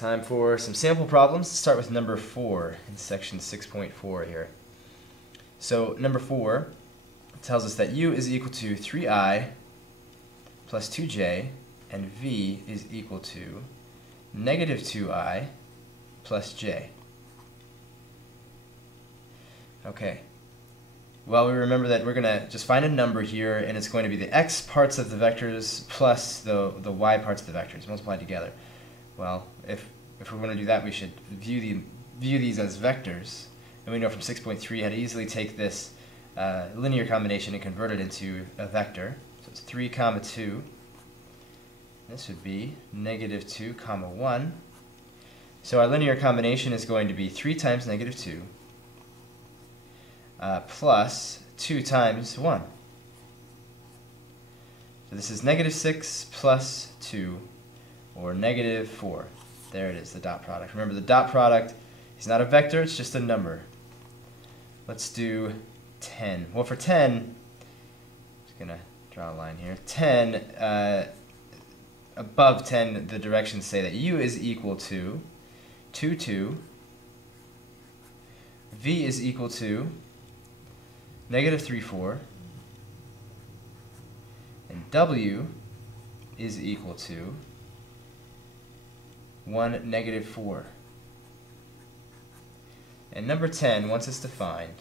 Time for some sample problems. Let's start with number 4 in section 6.4 here. So number 4 tells us that u is equal to 3i plus 2j and v is equal to negative 2i plus j. Okay. Well, we remember that we're going to just find a number here, and it's going to be the x parts of the vectors plus the y parts of the vectors multiplied together. Well, if we're going to do that, we should view these as vectors. And we know from 6.3 how to easily take this linear combination and convert it into a vector. So it's 3 comma 2. This would be negative 2 comma 1. So our linear combination is going to be 3 times negative 2 plus 2 times 1. So this is negative 6 plus 2, or negative 4. There it is, the dot product. Remember, the dot product is not a vector, it's just a number. Let's do 10. Well, for 10, I'm just going to draw a line here. 10, above 10, the directions say that u is equal to 2, 2. V is equal to negative 3, 4. And w is equal to 1, negative 4. And number 10, once it's defined,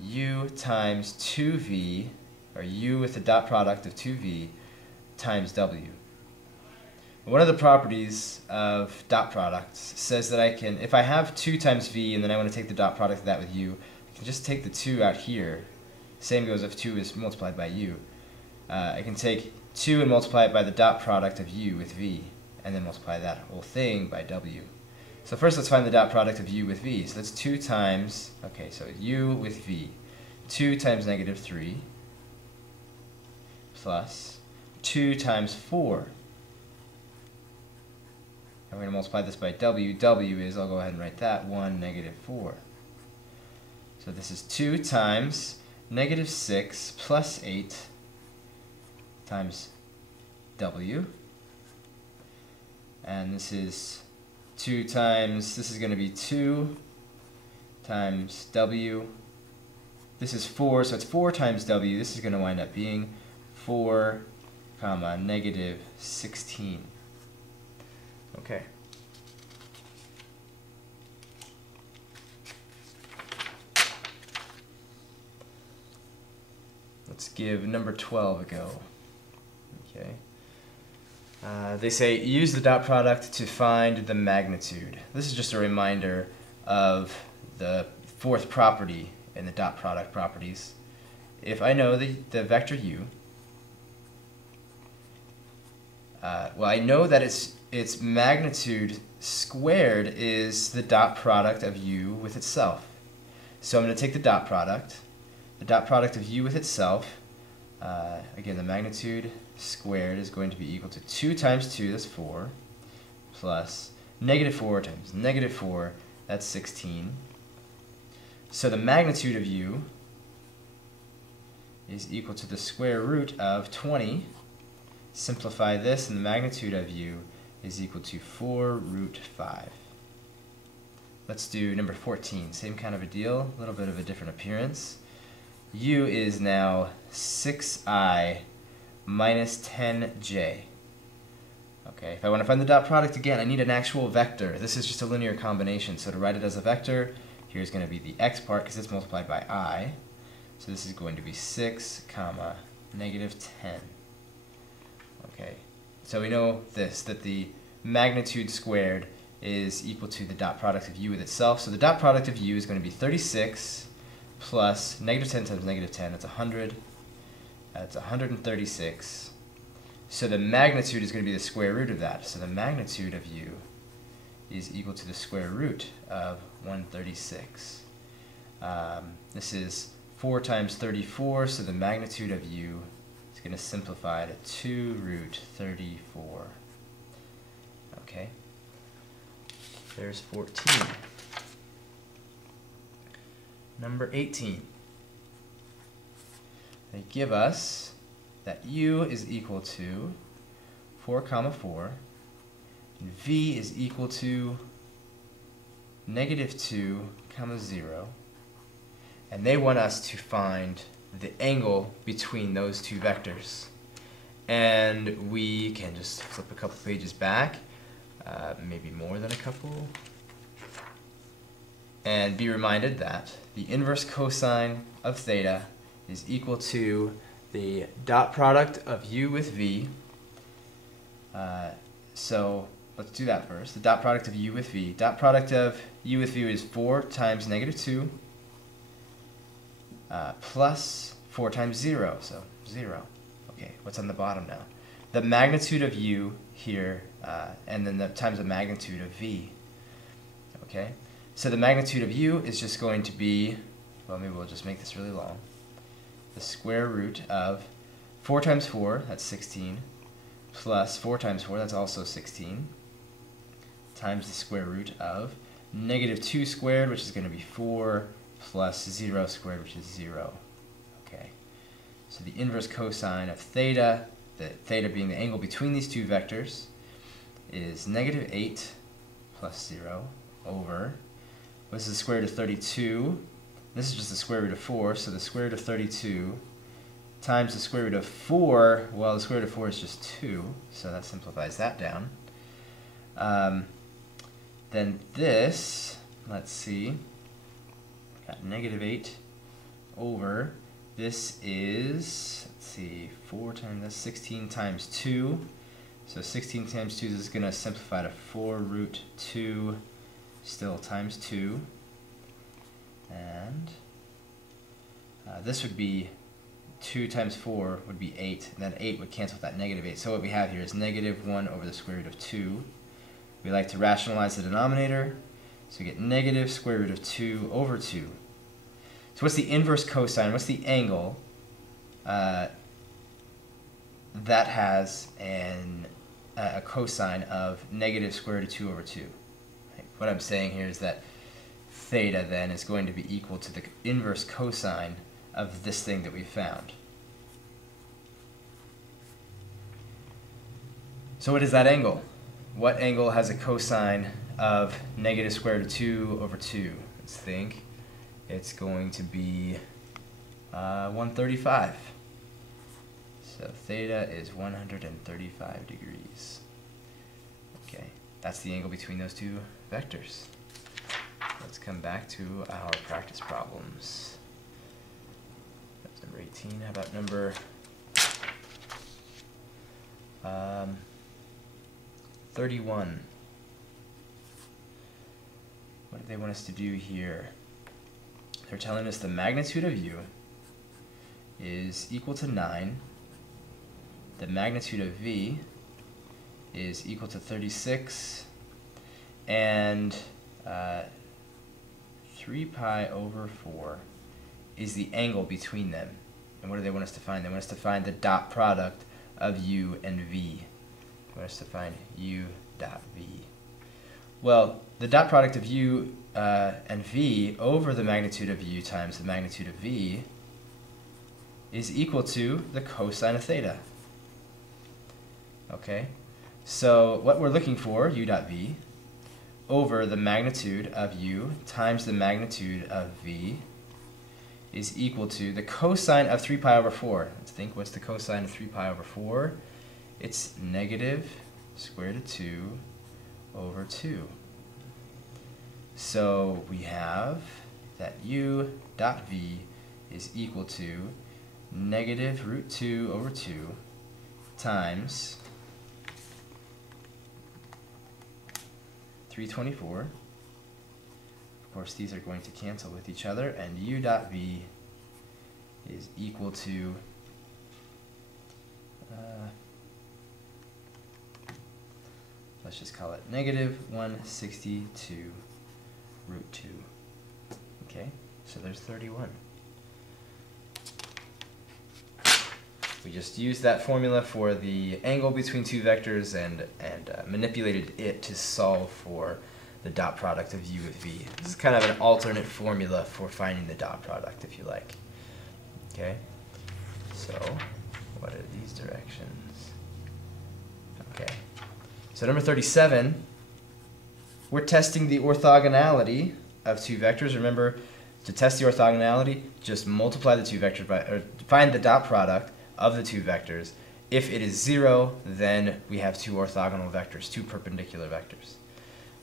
u times 2v, or u with the dot product of 2v, times w. One of the properties of dot products says that I can, if I have 2 times v and then I want to take the dot product of that with u, I can just take the 2 out here. Same goes if 2 is multiplied by u. I can take 2 and multiply it by the dot product of u with v, and then multiply that whole thing by w. So first let's find the dot product of u with v. So that's 2 times, okay, so u with v. 2 times negative 3 plus 2 times 4. And we're going to multiply this by w. W is, I'll go ahead and write that, 1, negative 4. So this is 2 times negative 6 plus 8 times w, and this is 2 times, this is going to be 2 times w, this is 4, so it's 4 times w, this is going to wind up being 4 comma negative 16. Okay. Let's give number 12 a go. Okay. They say use the dot product to find the magnitude. This is just a reminder of the fourth property in the dot product properties. If I know the vector u, well, I know that its magnitude squared is the dot product of u with itself. So I'm going to take the dot product of u with itself. Again, the magnitude squared is going to be equal to 2 times 2, that's 4, plus negative 4 times negative 4, that's 16. So the magnitude of u is equal to the square root of 20. Simplify this, and the magnitude of u is equal to 4 root 5. Let's do number 14. Same kind of a deal, a little bit of a different appearance. U is now 6i minus 10j. Okay, if I want to find the dot product again, I need an actual vector. This is just a linear combination, so to write it as a vector, here's going to be the x part because it's multiplied by I. So this is going to be 6 comma negative 10. Okay, so we know this, that the magnitude squared is equal to the dot product of u with itself. So the dot product of u is going to be 36 plus negative 10 times negative 10, that's 100. That's 136. So the magnitude is going to be the square root of that. So the magnitude of u is equal to the square root of 136. This is 4 times 34, so the magnitude of u is going to simplify to 2 root 34. Okay. There's 14. Number 18. They give us that u is equal to 4 comma 4 And v is equal to -2, 0. And they want us to find the angle between those two vectors. And we can just flip a couple pages back, maybe more than a couple, and be reminded that the inverse cosine of theta is equal to the dot product of u with v. So let's do that first. The dot product of u with v. Dot product of u with v is 4 times -2 plus 4 times 0, so 0. Okay, what's on the bottom now? The magnitude of u here, and then the times the magnitude of v. Okay, so the magnitude of u is just going to be, well, maybe we'll just make this really long. The square root of 4 times 4, that's 16, plus 4 times 4, that's also 16, times the square root of -2 squared, which is going to be 4, plus 0 squared, which is 0. Okay, so the inverse cosine of theta, the theta being the angle between these two vectors, is -8 plus 0 over, this is the square root of 32, this is just the square root of 4, so the square root of 32 times the square root of 4, well, the square root of 4 is just 2, so that simplifies that down. Then this, let's see, got -8 over, this is, let's see, 4 times, that's 16 times 2, so 16 times 2 this is going to simplify to 4 root 2, still times 2, and this would be 2 times 4 would be 8, and then 8 would cancel with that -8. So what we have here is -1 over the square root of 2. We like to rationalize the denominator, so we get negative square root of 2 over 2. So what's the inverse cosine? What's the angle that has a cosine of negative square root of 2 over 2? Right. What I'm saying here is that theta then is going to be equal to the inverse cosine of this thing that we found. So what is that angle? What angle has a cosine of negative square root of 2 over 2? Let's think. It's going to be 135. So theta is 135 degrees. Okay, that's the angle between those two vectors. Let's come back to our practice problems. That's number 18. How about number 31? What do they want us to do here? They're telling us the magnitude of u is equal to 9. The magnitude of v is equal to 36. And 3 pi over 4 is the angle between them. And what do they want us to find? They want us to find the dot product of u and v. They want us to find u dot v. Well, the dot product of u and v over the magnitude of u times the magnitude of v is equal to the cosine of theta. Okay, so what we're looking for, u dot v, over the magnitude of u times the magnitude of v is equal to the cosine of 3 pi over 4. Let's think, what's the cosine of 3 pi over 4? It's negative square root of 2 over 2. So we have that u dot v is equal to negative root 2 over 2 times 324. Of course, these are going to cancel with each other, and u dot v is equal to let's just call it negative 162 root 2. Okay, so there's 31. We just used that formula for the angle between two vectors and manipulated it to solve for the dot product of u with v. This is kind of an alternate formula for finding the dot product, if you like. Okay, so what are these directions? Okay, So number 37, we're testing the orthogonality of two vectors. Remember, to test the orthogonality, just multiply the two vectors by, or find the dot product of the two vectors. If it is 0, then we have two orthogonal vectors, two perpendicular vectors.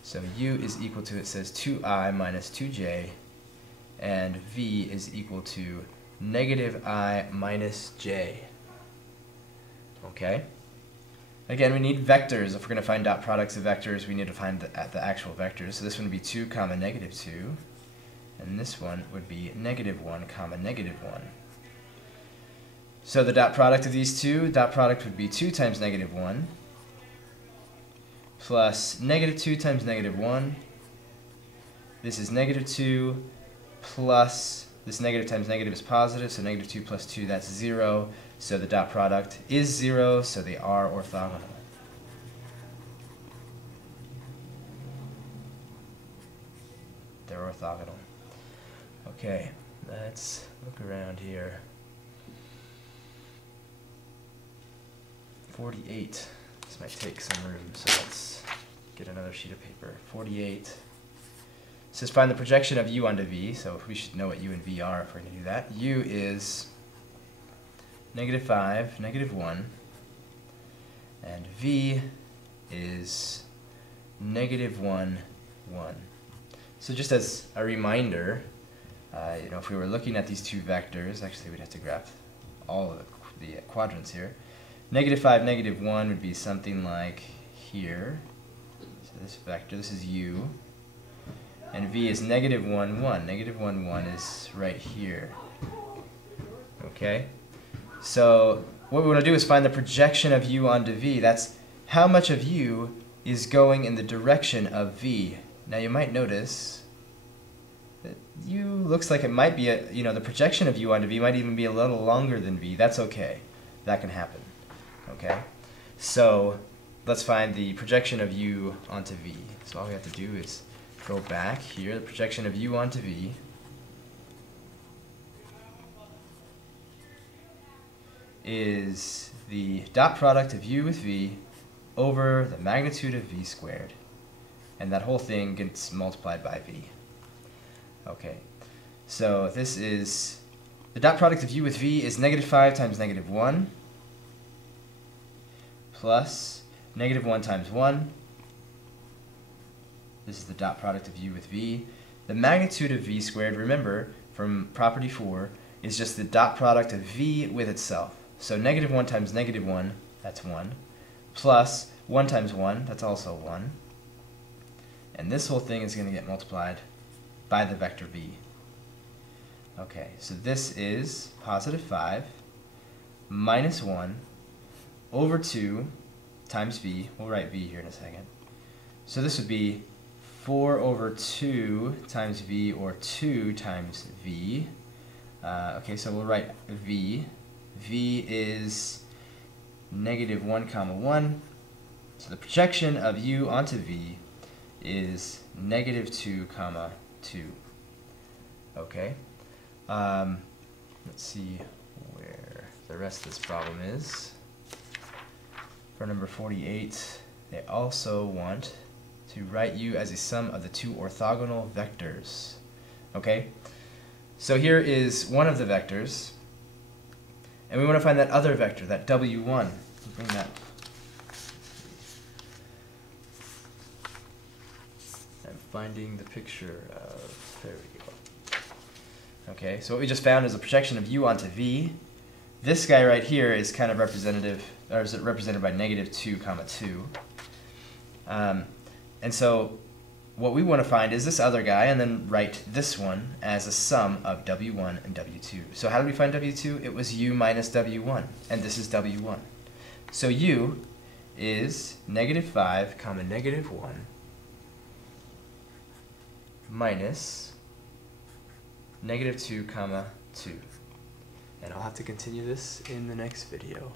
So u is equal to, it says 2i minus 2j, and v is equal to negative I minus j. Okay? Again, we need vectors. If we're going to find dot products of vectors, we need to find the actual vectors. So this one would be 2 comma negative 2, and this one would be negative 1 comma negative 1. So the dot product of these two, dot product would be 2 times negative 1 plus negative 2 times negative 1. This is negative 2 plus, this negative times negative is positive, so negative 2 plus 2, that's 0. So the dot product is 0, so they are orthogonal. They're orthogonal. Okay, let's look around here. 48. This might take some room, so let's get another sheet of paper. 48. It says find the projection of u onto v, so we should know what u and v are if we're going to do that. U is negative 5, negative 1, and v is negative 1, 1. So just as a reminder, if we were looking at these two vectors, actually we'd have to graph all of the quadrants here. Negative 5, negative 1 would be something like here. So this vector, this is u, and v is negative 1, 1. Negative 1, 1 is right here. Okay? So what we want to do is find the projection of u onto v. That's how much of u is going in the direction of v. Now you might notice that u looks like it might be, the projection of u onto v might even be a little longer than v. That's okay. That can happen. Okay? So let's find the projection of u onto v. So all we have to do is go back here, the projection of u onto v is the dot product of u with v over the magnitude of v squared. And that whole thing gets multiplied by v. Okay, so this is, the dot product of u with v is negative 5 times negative 1 plus negative 1 times 1. This is the dot product of u with v. The magnitude of v squared, remember, from property 4, is just the dot product of v with itself. So negative 1 times negative 1, that's 1, plus 1 times 1, that's also 1. And this whole thing is going to get multiplied by the vector v. Okay, so this is positive 5 minus 1 over 2 times v. We'll write v here in a second. So this would be 4 over 2 times v, or 2 times v. Okay, so we'll write v. V is negative 1 comma 1. So the projection of u onto v is negative 2 comma 2. Okay. Let's see where the rest of this problem is. For number 48, they also want to write u as a sum of the two orthogonal vectors. Okay? So here is one of the vectors, and we want to find that other vector, that w1. Bring that. I'm finding the picture of, there we go. Okay, so what we just found is a projection of u onto v. This guy right here is kind of representative, or is it represented by negative 2 comma 2. And so what we want to find is this other guy, and then write this one as a sum of w1 and w2. So how did we find w2? It was u minus w1, and this is w1. So u is negative 5 comma negative 1 minus negative 2 comma 2. And I'll have to continue this in the next video.